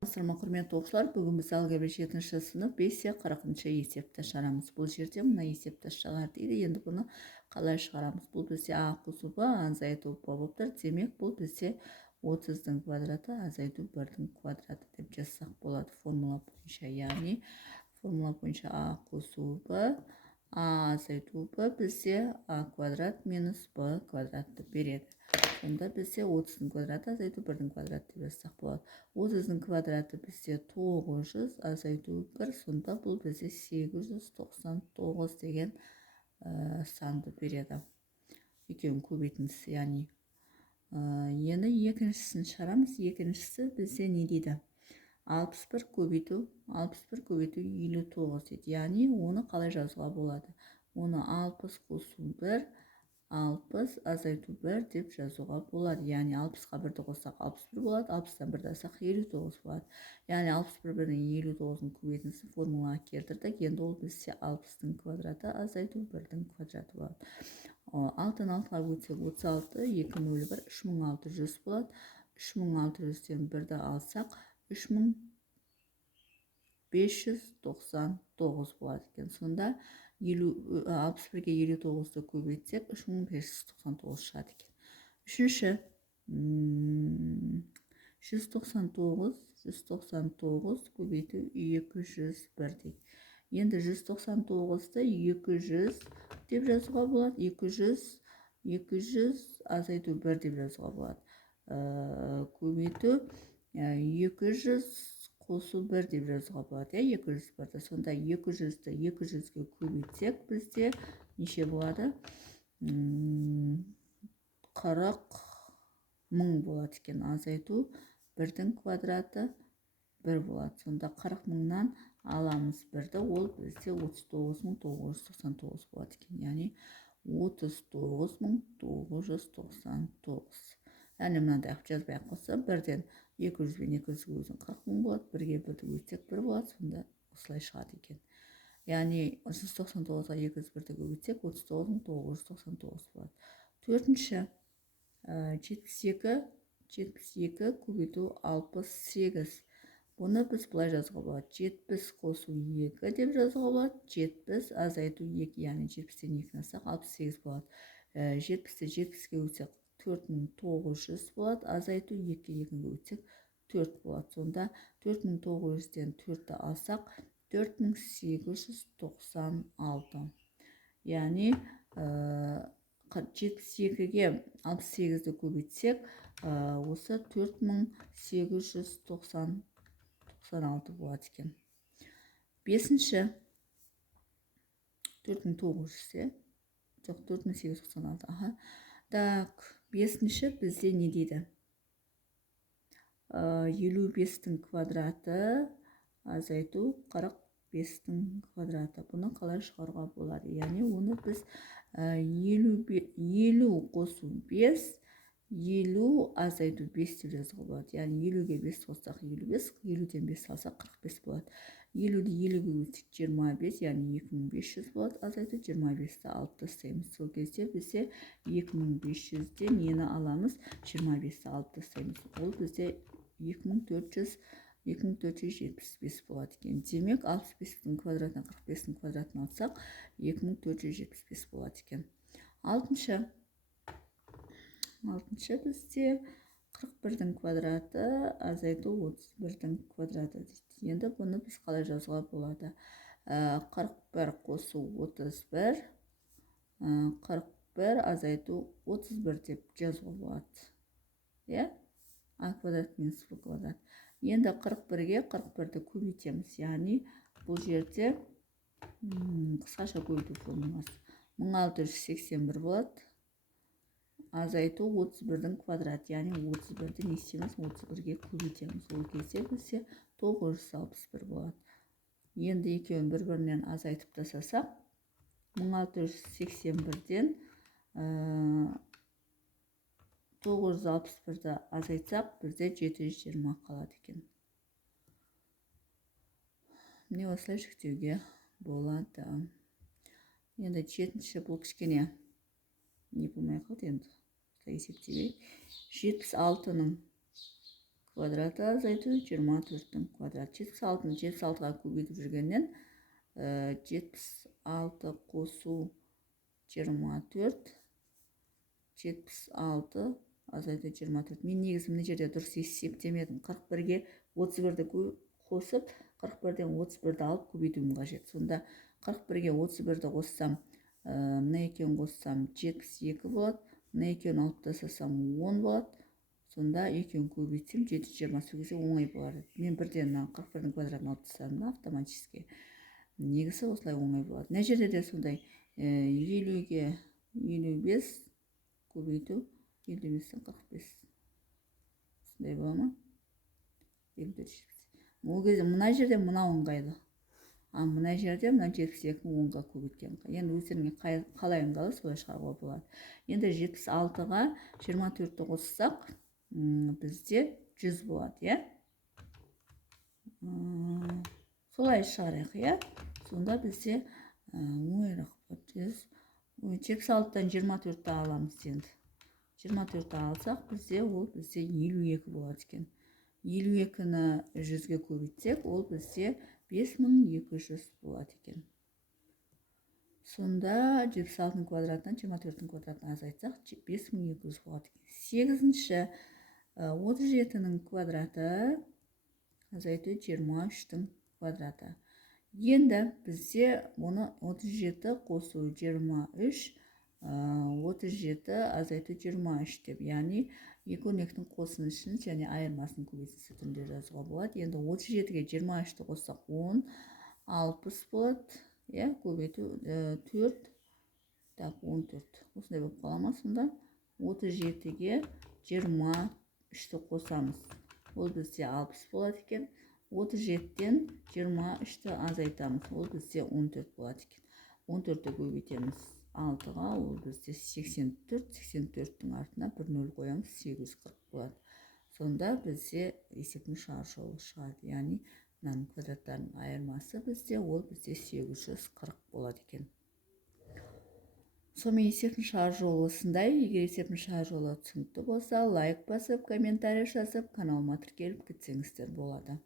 Саламатсыздар құрметті оқушылар, бүгін біз алгебра 7-ші сынып 5-40 есепті шығарамыз. Бұл жерде мына есепті шығар дейді. Енді бұны қалай шығарамыз? Бұл бізде а қосу б азайту б болып тұр. Демек, бұл бізде 30-дың квадраты азайту 1-дің квадраты деп жазсақ болады формула бойынша. Яғни формула бойынша а қосу б а азайту б бізде а квадрат минус б квадратты береді. Сонда бізде 30-дың квадраты азайту 1-дің квадраты деп жазсақ болады. 30-дың квадраты бізде 900 азайту 1, сонда бұл бізде 899 деген санды береді. Екеуін көбейтіндісі, яғни енді екіншісін шығарамыз. Екіншісі бізде не дейді? 61 көбейту 59 дейді. Яғни оны қалай жазуға болады? Оны 60 қосу 1 60 азайту 1 деп жазуға болады. Яғни 60-қа 1-ді қоссақ 61 болады, 60-тан 1-ді алсақ 59 болады. Яғни 61 1-дің 59-ның көбейтіндісі формулаға келтірдік. Енді ол бізде 60-дың квадраты азайту 1-дің квадраты болады. 6-дан 6-ға өтсек 36, 2 0 1 3600 болады. 3600-ден 1-ді алсақ 3599 болады екен. Сонда 61-ге 59-ды көбейтсек 3599 шығады екен. Үшінші 199 көбейту 201 дейді. Енді 199-ды 200 деп жазуға болады. 200 азайту 1 деп жазуға болады. Көбейту 200 қосу 1 деп жазуға болады. 201-ді. Сонда 200-ді 200-ге көбейтсек бізде неше болады? 40 000 болады екен. Азайту 1-дің квадраты 1 болады. Сонда 40 000-нан аламыз 1-ді. Ол бізде 39999 болады екен. Яғни 39999. Әне мынандай жазбай қоса 1-ден 200 бен 200-ге өзін 40 000 болады. 1-ге 1-ді өтсек 1 болады. Сонда осылай шығады екен. Яғни 199-ға 201-ді көбейтсек 39999 болады. Төртінші 72 көбейту 68. Бұны біз былай жазуға болады. 70 қосу 2 деп жазуға болады. 70 азайту 2, яғни 70-тен 2-ні алсақ 68 болады. 70-ті 70-ге өтсек 4900 болады. Азайту 2-ге 2-ні өтсек 4 болады. Сонда 4900-ден 4-ті алсақ 4896. Яғни 72-ге 68-ді көбейтсек, осы 4896 болады екен. Бесінші 4900, жоқ 4896. Так, бесінші бізде не дейді? 55-тің квадраты азайту 45-тің квадраты. Бұны қалай шығаруға болады? Яғни оны біз 50 қосу 5, 50 азайту 5 деп жазуға болады. Яғни 50-ге 5 қоссақ 55, 50-ден 5 алсақ 45 болады. 50-ді 50-ге өтсек 25, яғни 2500 болады. Азайту 25-ті алып тастаймыз. Сол кезде бізде 2500-ден нені аламыз? 25-ті алып тастаймыз. Ол бізде 2475 болады екен. Демек 65-тің квадратынан 45-тің квадратын алсақ 2475 болады екен. Алтыншы бізде 41-дің квадраты азайту 31-дің квадраты дейді. Енді бұны біз қалай жазуға болады? 41 қосу 31, 41 азайту 31 деп жазуға болады. А квадрат минус б квадрат. Енді 41-ге 41-ді көбейтеміз. Яғни бұл жерде қысқаша көбейту формуласы 1681 болады. Азайту 31-дің квадраты. Яғни 31-ді не істейміз? 31-ге көбейтеміз. Ол кезде бізде 961 болады. Енді екеуін бір-бірінен азайтып тастасақ 1681-ден 961-ді азайтсақ, бізде 720 қалады екен. Міне осылай жүктеуге болады. Енді 7-ші бұл кішкене не болмай қалды енді. Есептейік. 76-ның квадраты азайту 24-тің квадраты. 76-ға көбейтіп жүргеннен 76 қосу 24, 76 азайту 24. Мен негізі мына жерде дұрыс есептемедім. 41-ге 31-ді қосып, 41-ден 31-ді алып көбейтуім қажет. Сонда 41-ге 31-ді қоссам, мына екеуін қоссам 72 болады. Мына екеуін алып тастасам 10 болады. Сонда екеуін көбейтсем 728 оңай болады. Мен бірден 41-дің квадратын алып тастадым автоматически. Негізі осылай оңай болады. Мына жерде де сондай 50-ге 55 көбейту 55-тен 45. Сондай бола ма? Ол кезде мына жерде мына ыңғайлы. Мына жерде мына 72-ні 10-ға көбейткен. Енді өздеріңе қалай ыңғайлы солай шығаруға болады. Енді 76-ға 24-ті қоссақ, бізде 100 болады, солай шығарайық, сонда бізде оңайырақ болады. 76-тан 24-ті аламыз енді. 24-ті алсақ, бізде 52 болады екен. 52-ні 100-ге көбейтсек, ол бізде 5200 болады екен. Сонда 76-ның квадратынан 24-дің квадратына азайтсақ, 5200 болады екен. 8-ші 37-ның квадраты азайту 23-тің квадраты. Енді бізде оны 37 қосу 23, 37 азайту 23 деп, яғни 2-2-тің қосынышын және айырмасын көбейтісі түрінде жазуға болады. Енді 37-ге 23-ті қоссақ 10, 60 болады. Көбейту 4, 14. Осындай болып қалама. Сонда 37-ге 23-ті қосамыз. Ол бізде 60 болады екен. 37-тен 23-ті азайтамыз. Ол бізде 14 болады екен. 14-ті көбейтеміз 6-ға, ол бізде 84. 84-тің артына 1 0 қоямыз, 840 болады. Сонда бізде есептің шығар жолы шығады. Яғни мынаның квадраттарының айырмасы бізде, ол бізде 840 болады екен. Сонымен есептің шығар жолы осындай. Егер есептің шығар жолы түсінікті болса, лайк басып, комментарий жазып, каналыма тіркеліп кетсеңіздер болады.